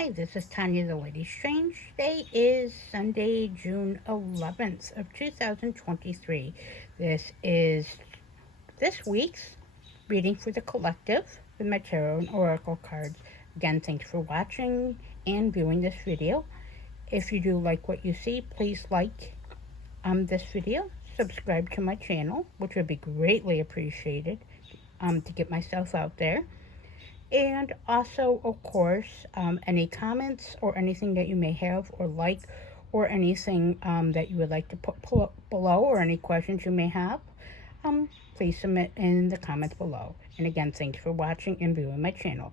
Hi, this is Tanya the Lady Strange. Today is Sunday, June 11th of 2023. This is this week's reading for the collective with my tarot and oracle cards. Again, thanks for watching and viewing this video. If you do like what you see, please like this video, subscribe to my channel, which would be greatly appreciated to get myself out there. And also, of course, any comments or anything that you may have or like, or anything that you would like to put below, or any questions you may have, please submit in the comments below. And again, thanks for watching and viewing my channel.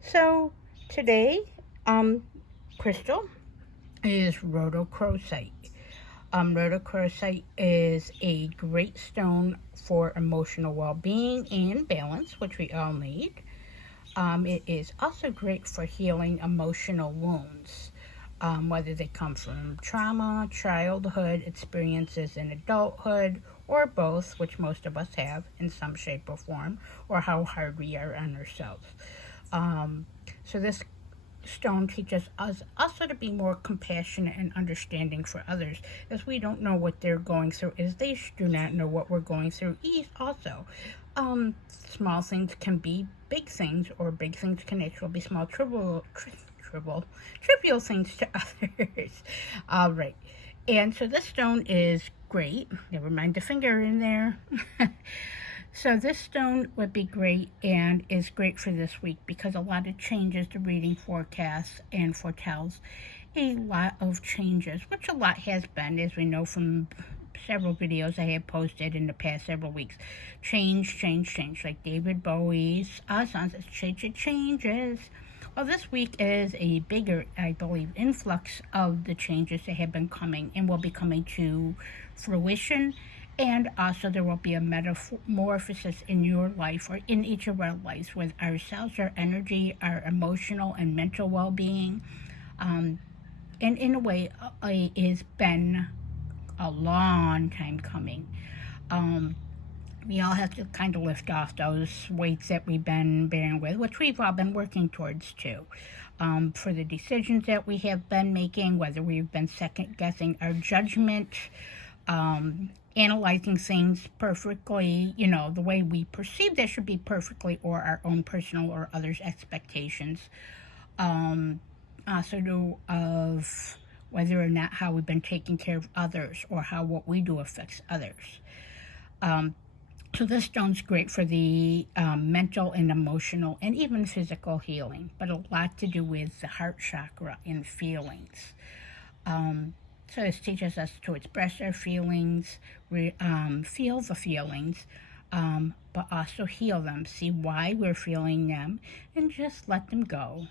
So today, crystal is rhodochrosite. Rhodochrosite is a great stone for emotional well-being and balance, which we all need. It is also great for healing emotional wounds, whether they come from trauma, childhood experiences in adulthood, or both, which most of us have in some shape or form, or how hard we are on ourselves. So this stone teaches us also to be more compassionate and understanding for others, as we don't know what they're going through, as they do not know what we're going through also. Small things can be big things, or big things can actually be small trivial things to others. All right, and so this stone is great. Never mind the finger in there. So this stone would be great and is great for this week because a lot of changes to reading forecasts and foretells a lot of changes, which a lot has been, as we know from several videos I have posted in the past several weeks. Change, like David Bowie's songs, changes. Well, this week is a bigger, I believe, influx of the changes that have been coming and will be coming to fruition. And also there will be a metamorphosis in your life, or in each of our lives, with ourselves, our energy, our emotional and mental well-being. And in a way, it has been a long time coming. We all have to kind of lift off those weights that we've been bearing with, which we've all been working towards too. For the decisions that we have been making, whether we've been second-guessing our judgment, analyzing things perfectly, the way we perceive they should be perfectly, or our own personal or others' expectations. Also of whether or not how we've been taking care of others, or how what we do affects others. So this stone's great for the mental and emotional and even physical healing, but a lot to do with the heart chakra and feelings. So this teaches us to express our feelings, feel the feelings, but also heal them, see why we're feeling them, and just let them go.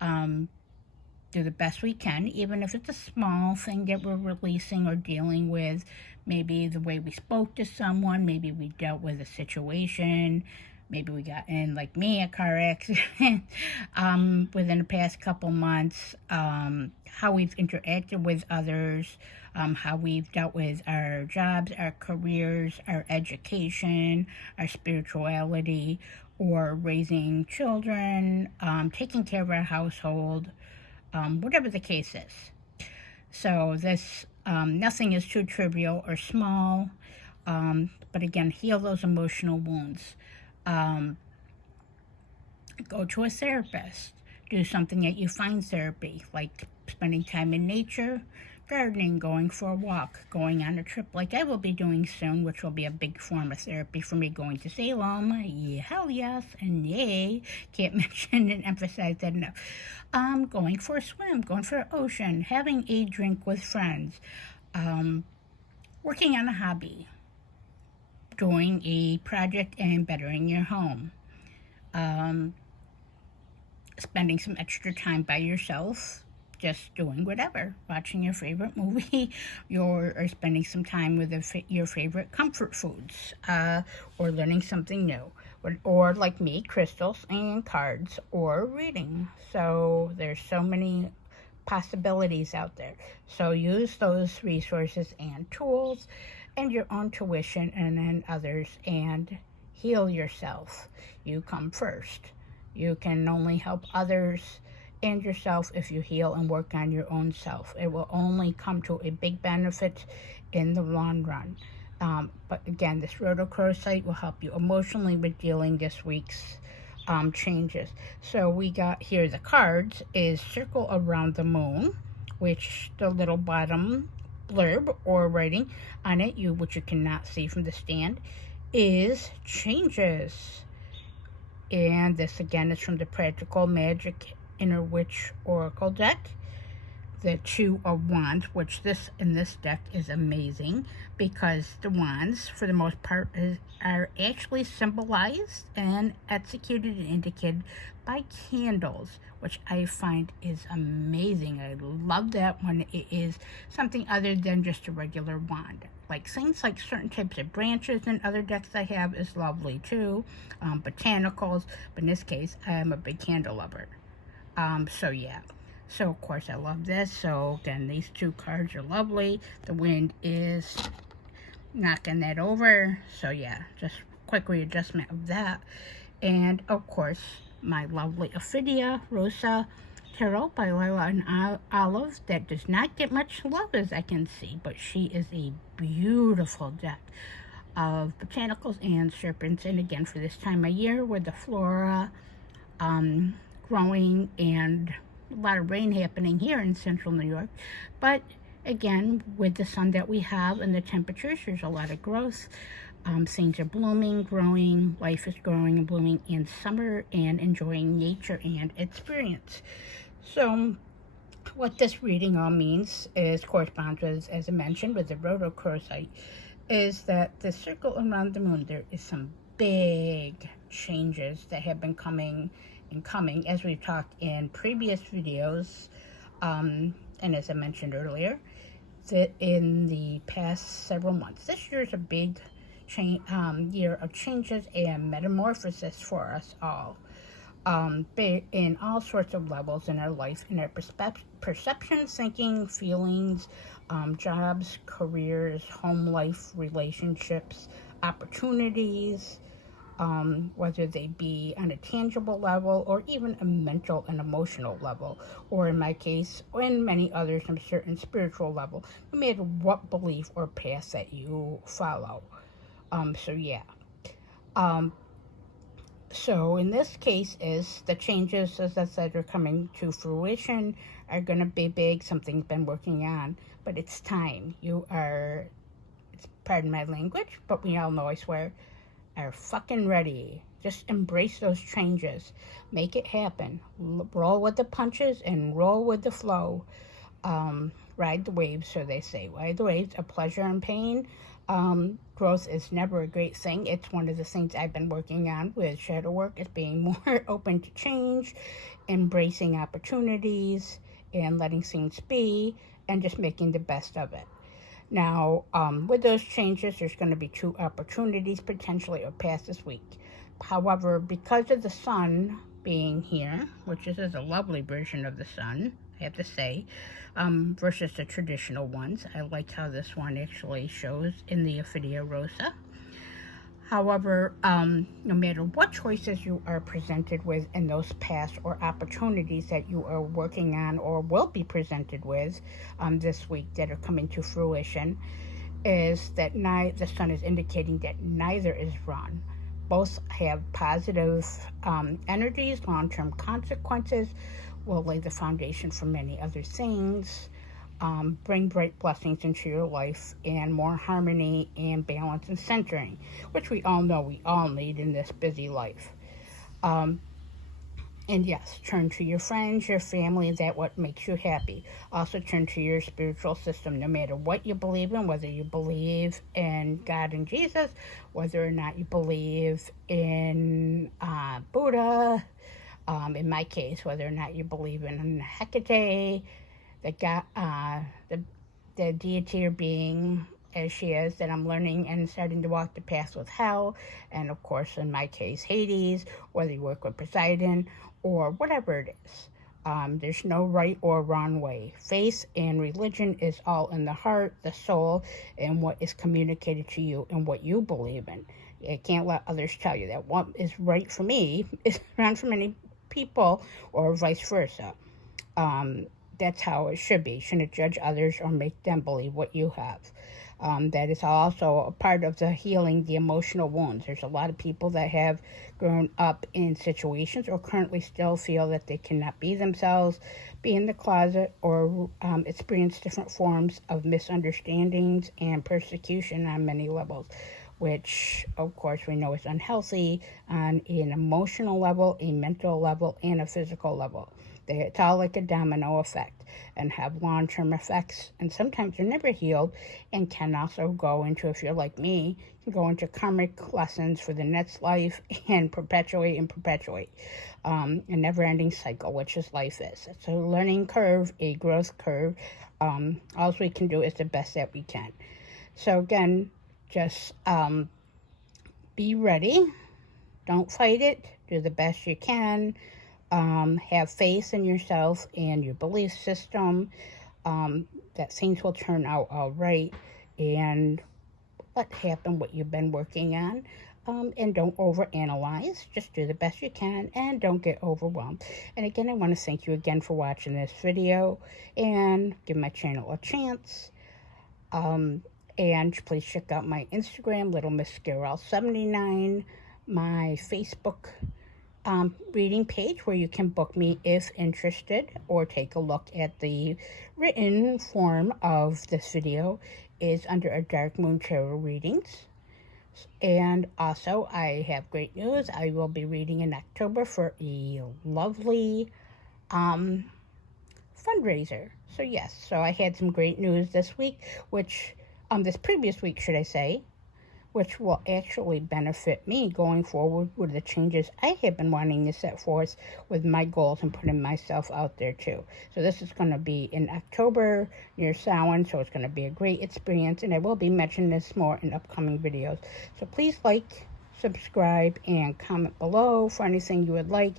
Do the best we can, even if it's a small thing that we're releasing or dealing with. Maybe the way we spoke to someone, maybe we dealt with a situation, maybe we got in, like me, a car accident within the past couple months, how we've interacted with others, how we've dealt with our jobs, our careers, our education, our spirituality, or raising children, taking care of our household, whatever the case is. So this, nothing is too trivial or small, but again, heal those emotional wounds. Go to a therapist. Do something that you find therapy, like spending time in nature, gardening, going for a walk, going on a trip like I will be doing soon, which will be a big form of therapy for me, going to Salem. Yeah, hell yes, and yay. Can't mention and emphasize that enough. Going for a swim, going for an ocean, having a drink with friends, working on a hobby, doing a project and bettering your home, spending some extra time by yourself, just doing whatever, watching your favorite movie, or spending some time with your favorite comfort foods, or learning something new, or like me, crystals and cards, or reading. So there's so many possibilities out there. So use those resources and tools and your own tuition, and then others, and heal yourself. You come first. You can only help others and yourself if you heal and work on your own self. It will only come to a big benefit in the long run. But again, this rhodochrosite will help you emotionally with dealing this week's changes. So we got here the cards is Circle Around the Moon, which the little bottom blurb or writing on it, which you cannot see from the stand, is changes. And this again is from the Practical Magic Inner Witch Oracle deck. The Two of Wands, which in this deck is amazing because the wands, for the most part, are actually symbolized and executed and indicated by candles, which I find is amazing. I love that when it is something other than just a regular wand. Like things like certain types of branches in other decks I have is lovely too. Botanicals, but in this case, I'm a big candle lover. So yeah. So, of course, I love this. So, again, these two cards are lovely. The wind is knocking that over. So, yeah, just quick readjustment of that. And, of course, my lovely Ophidia Rosa Tarot by Lila and Olive that does not get much love, as I can see. But she is a beautiful deck of botanicals and serpents. And, again, for this time of year with the flora growing and a lot of rain happening here in central New York, but again, with the sun that we have and the temperatures, there's a lot of growth. Things are blooming, growing, life is growing and blooming in summer, and enjoying nature and experience. So what this reading all means is corresponds with, as I mentioned, with the rhodochrosite, is that the circle around the moon, there is some big changes that have been coming, as we've talked in previous videos, and as I mentioned earlier, that in the past several months. This year is a big year of changes and metamorphosis for us all, in all sorts of levels in our life, in our perception, thinking, feelings, jobs, careers, home life, relationships, opportunities, whether they be on a tangible level or even a mental and emotional level, or in my case, or in many others, on a certain spiritual level, no matter what belief or path that you follow. So yeah. So in this case is the changes, as I said, are coming to fruition, are going to be big, something's been working on, but it's time. Pardon my language, but we all know, I swear, are fucking ready. Just embrace those changes. Make it happen. Roll with the punches and roll with the flow. Ride the waves, so they say. Ride the waves of pleasure and pain. Growth is never a great thing. It's one of the things I've been working on with shadow work, is being more open to change, embracing opportunities, and letting things be, and just making the best of it. Now, with those changes, there's going to be 2 opportunities potentially or past this week. However, because of the sun being here, which is a lovely version of the sun, I have to say, versus the traditional ones. I like how this one actually shows in the Ophidia Rosa. However, no matter what choices you are presented with in those past or opportunities that you are working on or will be presented with this week that are coming to fruition, is that the sun is indicating that neither is wrong. Both have positive energies, long-term consequences, will lay the foundation for many other things, bring bright blessings into your life, and more harmony and balance and centering, which we all know we all need in this busy life. And yes, turn to your friends, your family, that what makes you happy. Also turn to your spiritual system, no matter what you believe in, whether you believe in God and Jesus, whether or not you believe in Buddha, in my case, whether or not you believe in Hecate, the deity or being as she is, that I'm learning and starting to walk the path with Hell, and of course, in my case, Hades, whether you work with Poseidon, or whatever it is. There's no right or wrong way. Faith and religion is all in the heart, the soul, and what is communicated to you and what you believe in. You can't let others tell you that what is right for me is wrong for many people, or vice versa. That's how it should be. You shouldn't judge others or make them believe what you have. That is also a part of the healing the emotional wounds. There's a lot of people that have grown up in situations or currently still feel that they cannot be themselves, be in the closet, or experience different forms of misunderstandings and persecution on many levels, which of course we know is unhealthy on an emotional level, a mental level, and a physical level. It's all like a domino effect and have long-term effects, and sometimes they're never healed, and can also go into, if you're like me, can go into karmic lessons for the next life and perpetuate and perpetuate, a never-ending cycle, which is life is. It's a learning curve, a growth curve. All we can do is the best that we can. So again, just be ready. Don't fight it. Do the best you can. Have faith in yourself and your belief system, that things will turn out all right, and let happen what you've been working on. And don't overanalyze. Just do the best you can and don't get overwhelmed. And again, I want to thank you again for watching this video and give my channel a chance. And please check out my Instagram, Little Miss Scarell 79, my Facebook reading page where you can book me if interested, or take a look at the written form of this video is under a Dark Moon Tarot readings. And also I have great news. I will be reading in October for a lovely fundraiser. So yes, so I had some great news this week, which this previous week should I say, which will actually benefit me going forward with the changes I have been wanting to set forth with my goals and putting myself out there too. So this is going to be in October near Samhain, so it's going to be a great experience, and I will be mentioning this more in upcoming videos. So please like, subscribe, and comment below for anything you would like.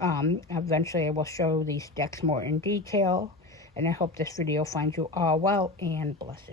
Eventually I will show these decks more in detail, and I hope this video finds you all well and blessed.